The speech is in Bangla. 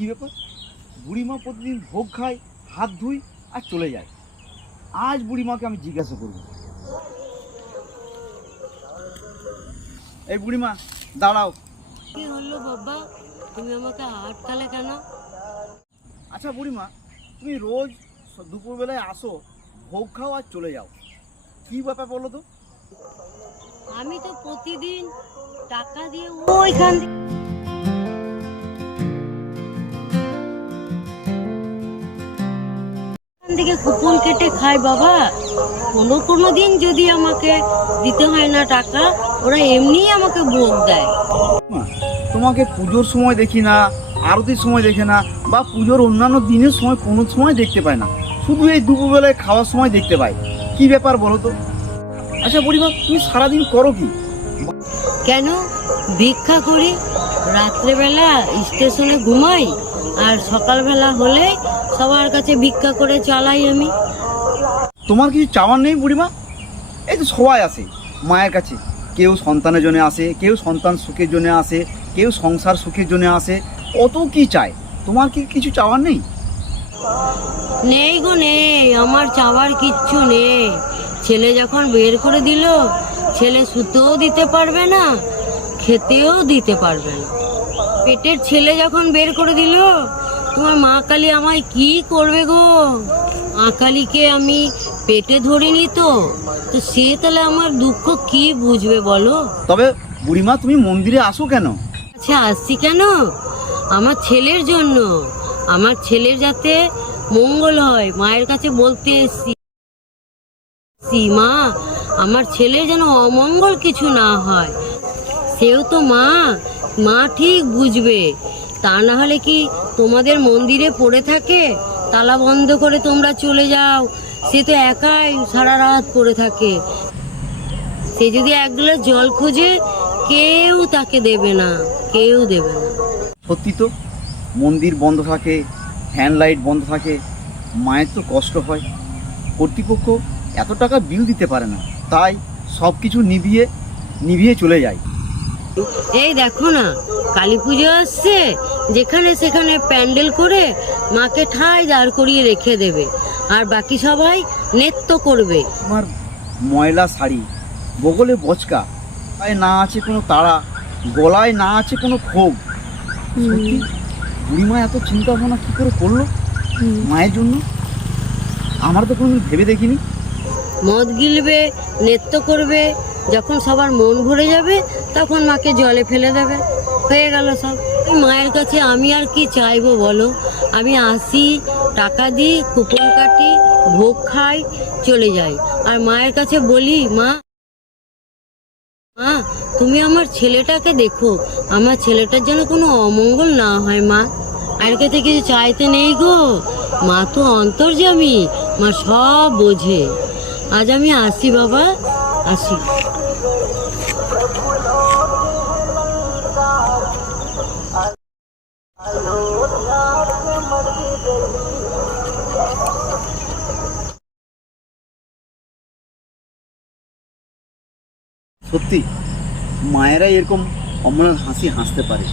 কী ব্যাপার, বুড়িমা প্রতিদিন ভোগ খায়, হাত ধুই আর চলে যায়। আজ বুড়িমাকে আমি জিজ্ঞাসা করব। এই বুড়িমা দাঁড়াও। কি হলো বাবা, তুমি আমাকে আটকালে কেন? আচ্ছা বুড়িমা, তুমি রোজ দুপুরবেলায় আসো, ভোগ খাও আর চলে যাও, কী ব্যাপার বলো তো? আমি তো প্রতিদিন টাকা দিয়ে ওইখান থেকে কুপন কেটে খাই বাবা। কোনো দিন যদি আমাকে দিতে হয় না টাকা, ওরা এমনিই আমাকে ভোগ দেয়। মা, তোমাকে পুজোর সময় দেখি না, আরতির সময় দেখে না, বা পুজোর অন্যান্য দিনের সময় কোনো সময় দেখতে পাই না, শুধু এই দুপুরবেলায় খাওয়ার সময় দেখতে পাই। কি ব্যাপার বলো তো? আচ্ছা বুড়িমা, তুমি সারাদিন করো কি? কেন? ভিক্ষা করি, রাত্রেবেলা স্টেশনে ঘুমাই, আর সকালবেলা হলে সবার কাছে ভিক্ষা করে চালাই আমি। তোমার কিছু চাওয়ার নেই বুড়িমা? এই তো সবাই আসে মায়ের কাছে, কেউ সন্তানের জন্য আসে, কেউ সন্তান সুখের জন্য আসে, কেউ সংসার সুখের জন্য আসে। অত কি চায়? তোমার কি কিছু চাওয়ার নেই? নেই গো নেই, আমার চাওয়ার কিচ্ছু নেই। ছেলে যখন বের করে দিল, ছেলে শুতেও দিতে পারবে না, খেতেও দিতে পারবে না। পেটের ছেলে যখন বের করে দিল, তোমার মা কালী আমায় কি করবে গো? মা কালীকে আমি পেটে ধরিনি তো, তো সে তাহলে আমার দুঃখ কি বুঝবে বলো? তবে বুড়িমা, তুমি মন্দিরে আসো কেন? আচ্ছা, আসছি কেন? আমার ছেলের জন্য। আমার ছেলের যাতে মঙ্গল হয়, মায়ের কাছে বলতে এসছি। মা, আমার ছেলের যেন অমঙ্গল কিছু না হয়। সেও তো মা, মা ঠিক বুঝবে। তা না হলে কি তোমাদের মন্দিরে পড়ে থাকে, তালা বন্ধ করে তোমরা চলে যাও? সে তো একাই সারা রাত পড়ে থাকে। সে যদি এক গ্লাস জল খোঁজে, কেউ তাকে দেবে না, কেউ দেবে না। সত্যি তো, মন্দির বন্ধ থাকে, ফ্যান লাইট বন্ধ থাকে, মায়ের তো কষ্ট হয়। কর্তৃপক্ষ এত টাকা বিল দিতে পারে না, তাই সব কিছু নিভিয়ে নিভিয়ে চলে যায়। এই দেখো না, কালী পুজো আসছে, যেখানে সেখানে প্যান্ডেল করে মাকে ঠায় দাঁড় করিয়ে রেখে দেবে, আর বাকি সবাই নৃত্য করবে। আমার ময়লা শাড়ি, বগলে বচকা, গায়ে না আছে কোনো তাড়া, গলায় না আছে কোনো ক্ষোভ। সত্যি বুড়িমা এত চিন্তা ভাবনা কী করে করলো মায়ের জন্য? আমার তো কোনো ভেবে দেখিনি। মদ গিলবে, নৃত্য করবে, যখন সবার মন ভরে যাবে তখন মাকে জলে ফেলে দেবে, হয়ে গেল সব। এই মায়ের কাছে আমি আর কি চাইবো বলো? আমি আসি, টাকা দিই, কুপন কাটি, ভোগ খাই, চলে যাই। আর মায়ের কাছে বলি, মা মা, তুমি আমার ছেলেটাকে দেখো, আমার ছেলেটার যেন কোনো অমঙ্গল না হয়। মা, মায়ের কাছে কিছু চাইতে নেই গো, মা তো অন্তর্যামী, মা সব বোঝে। আজ আমি আসি বাবা, আসি। সত্যি মায়েরাই এরকম অমলান হাসি হাসতে পারে।